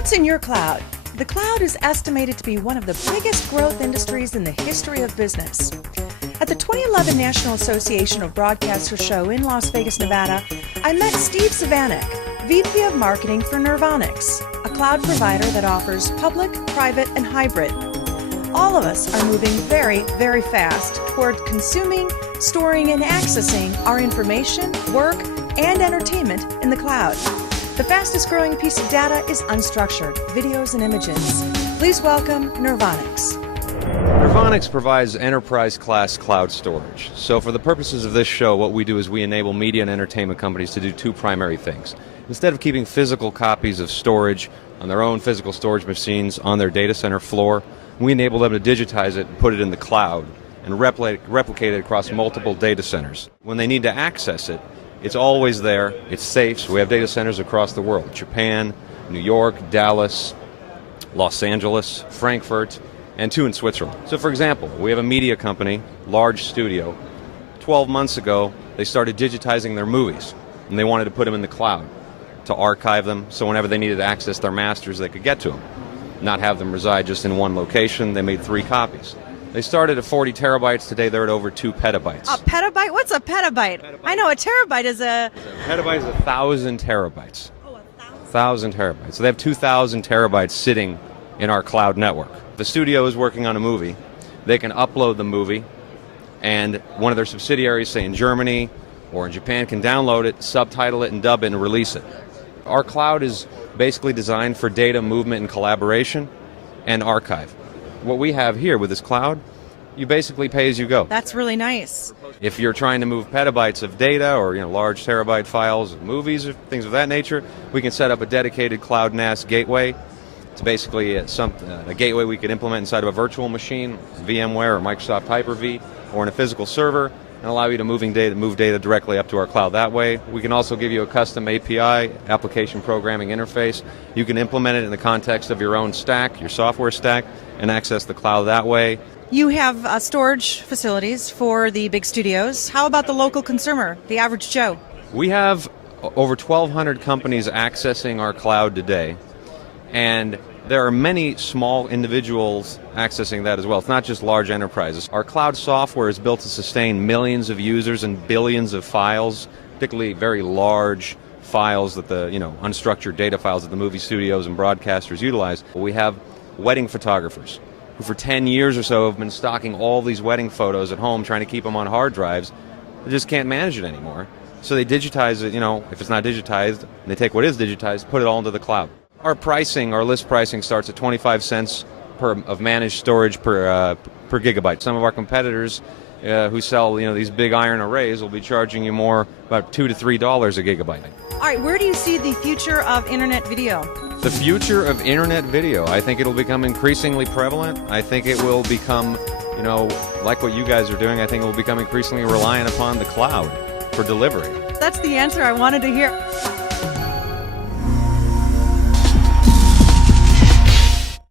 What's in your cloud? The cloud is estimated to be one of the biggest growth industries in the history of business. At the 2011 National Association of Broadcasters show in Las Vegas, Nevada, I met Steve Zivanic, VP of Marketing for Nirvanix, a cloud provider that offers public, private, and hybrid. All of us are moving very, very fast toward consuming, storing, and accessing our information, work, and entertainment in the cloud. The fastest growing piece of data is unstructured, videos and images. Please welcome Nirvanix. Nirvanix provides enterprise-class cloud storage. So for the purposes of this show, what we do is we enable media and entertainment companies to do two primary things. Instead of keeping physical copies of storage on their own physical storage machines on their data center floor, we enable them to digitize it and put it in the cloud and replicate it across multiple data centers. When they need to access it, it's always there, it's safe, so we have data centers across the world. Japan, New York, Dallas, Los Angeles, Frankfurt, and 2 in Switzerland. So for example, we have a media company, large studio. 12 months ago, they started digitizing their movies, and they wanted to put them in the cloud to archive them, so whenever they needed to access their masters, they could get to them. Not have them reside just in one location. They made 3 copies. They started at 40 terabytes. Today they're at over 2 petabytes. A petabyte? What's a petabyte? I know a terabyte is a petabyte is 1,000 terabytes. Oh, 1,000 terabytes. So they have 2,000 terabytes sitting in our cloud network. If the studio is working on a movie, they can upload the movie, and one of their subsidiaries, say in Germany or in Japan, can download it, subtitle it, and dub it and release it. Our cloud is basically designed for data movement and collaboration and archive. What we have here with this cloud, you basically pay as you go. That's really nice. If you're trying to move petabytes of data or large terabyte files of movies or things of that nature, we can set up a dedicated cloud NAS gateway. It's basically a gateway we could implement inside of a virtual machine, VMware or Microsoft Hyper-V, or in a physical server, and allow you to move data directly up to our cloud that way. We can also give you a custom API, application programming interface. You can implement it in the context of your own stack, your software stack, and access the cloud that way. You have storage facilities for the big studios. How about the local consumer, the average Joe? We have over 1,200 companies accessing our cloud today, and there are many small individuals accessing that as well. It's not just large enterprises. Our cloud software is built to sustain millions of users and billions of files, particularly very large files that the unstructured data files that the movie studios and broadcasters utilize. We have wedding photographers who for 10 years or so have been stocking all these wedding photos at home, trying to keep them on hard drives. They just can't manage it anymore. So they digitize it, if it's not digitized, they take what is digitized, put it all into the cloud. Our pricing, our list pricing starts at 25 cents of managed storage per gigabyte. Some of our competitors who sell these big iron arrays will be charging you more, about $2 to $3 a gigabyte. All right, where do you see the future of internet video? The future of internet video, I think it'll become increasingly prevalent. I think it will become, like what you guys are doing, I think it will become increasingly reliant upon the cloud for delivery. That's the answer I wanted to hear.